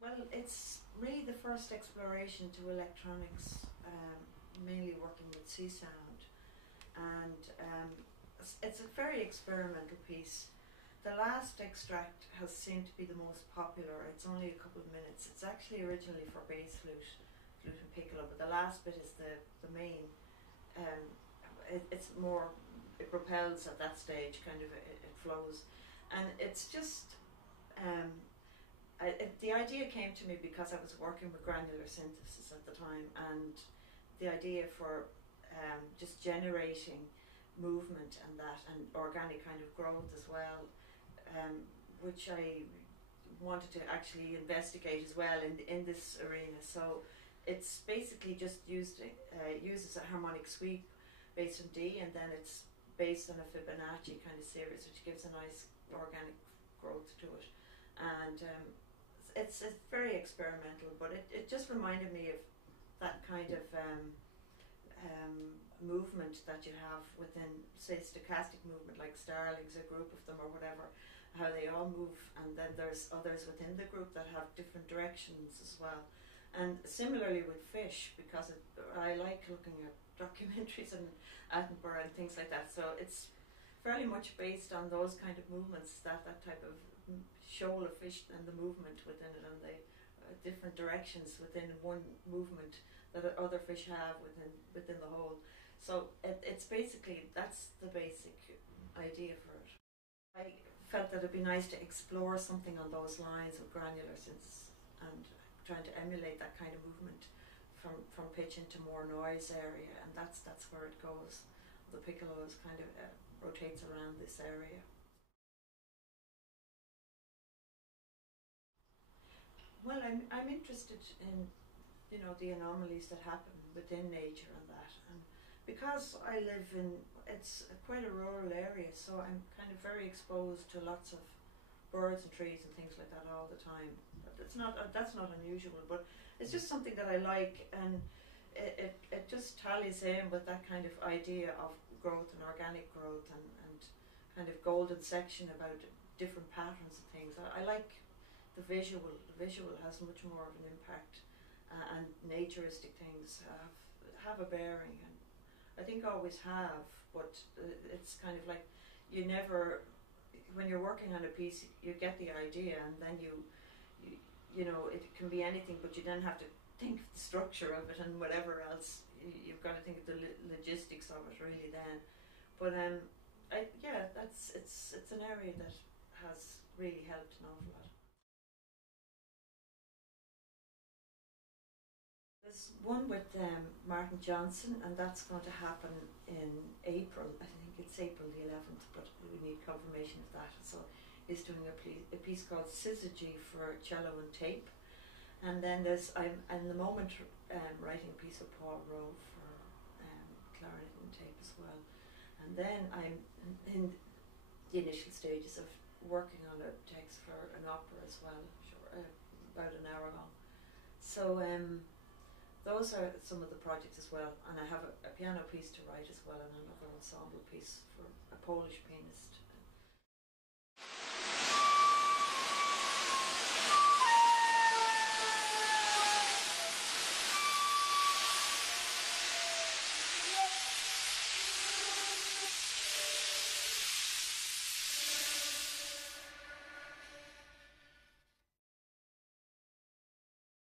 Well, it's really the first exploration to electronics, mainly working with C sound, and it's a very experimental piece. The last extract has seemed to be the most popular. It's only a couple of minutes. It's actually originally for bass flute, flute and piccolo, but the last bit is the main. It's more, it propels at that stage, kind of, it flows, and it's just. The idea came to me because I was working with granular synthesis at the time, and the idea for just generating movement and that, and organic kind of growth as well, which I wanted to actually investigate as well in this arena. So it's basically just uses a harmonic sweep based on D, and then it's based on a Fibonacci kind of series, which gives a nice organic growth to it. And it's very experimental, but it just reminded me of that kind of movement that you have within, say, stochastic movement, like starlings, a group of them or whatever, how they all move, and then there's others within the group that have different directions as well. And similarly with fish, because I like looking at documentaries and Attenborough and things like that, so it's fairly much based on those kind of movements, that type of shoal of fish and the movement within it, and the different directions within one movement that other fish have within the whole. So it's basically, that's the basic idea for it. I felt that it'd be nice to explore something on those lines of granular synthesis and trying to emulate that kind of movement from pitch into more noise area, and that's where it goes. The piccolo is kind of rotates around this area. Well, I'm interested in, you know, the anomalies that happen within nature and that, and because I live in, it's quite a rural area, so I'm kind of very exposed to lots of birds and trees and things like that all the time. That's not unusual, but it's just something that I like, and it just tallies in with that kind of idea of growth and organic growth, and kind of golden section about different patterns and things. I like the visual. The visual has much more of an impact, and naturistic things have a bearing, and I think always have. But it's kind of like, you never, when you're working on a piece, you get the idea, and then you know, it can be anything, but you then have to think of the structure of it and whatever else. You've got to think of the logistics of it really then. But yeah, it's an area that has really helped an awful lot. There's one with Martin Johnson, and that's going to happen in April. I think it's April the 11th, but we need confirmation of that. So he's doing a piece called Syzygy for cello and tape. And then I'm in the moment writing a piece of Paul Rowe for clarinet and tape as well. And then I'm in the initial stages of working on a text for an opera as well, about an hour long. So those are some of the projects as well, and I have a piano piece to write as well, and another ensemble piece for a Polish pianist.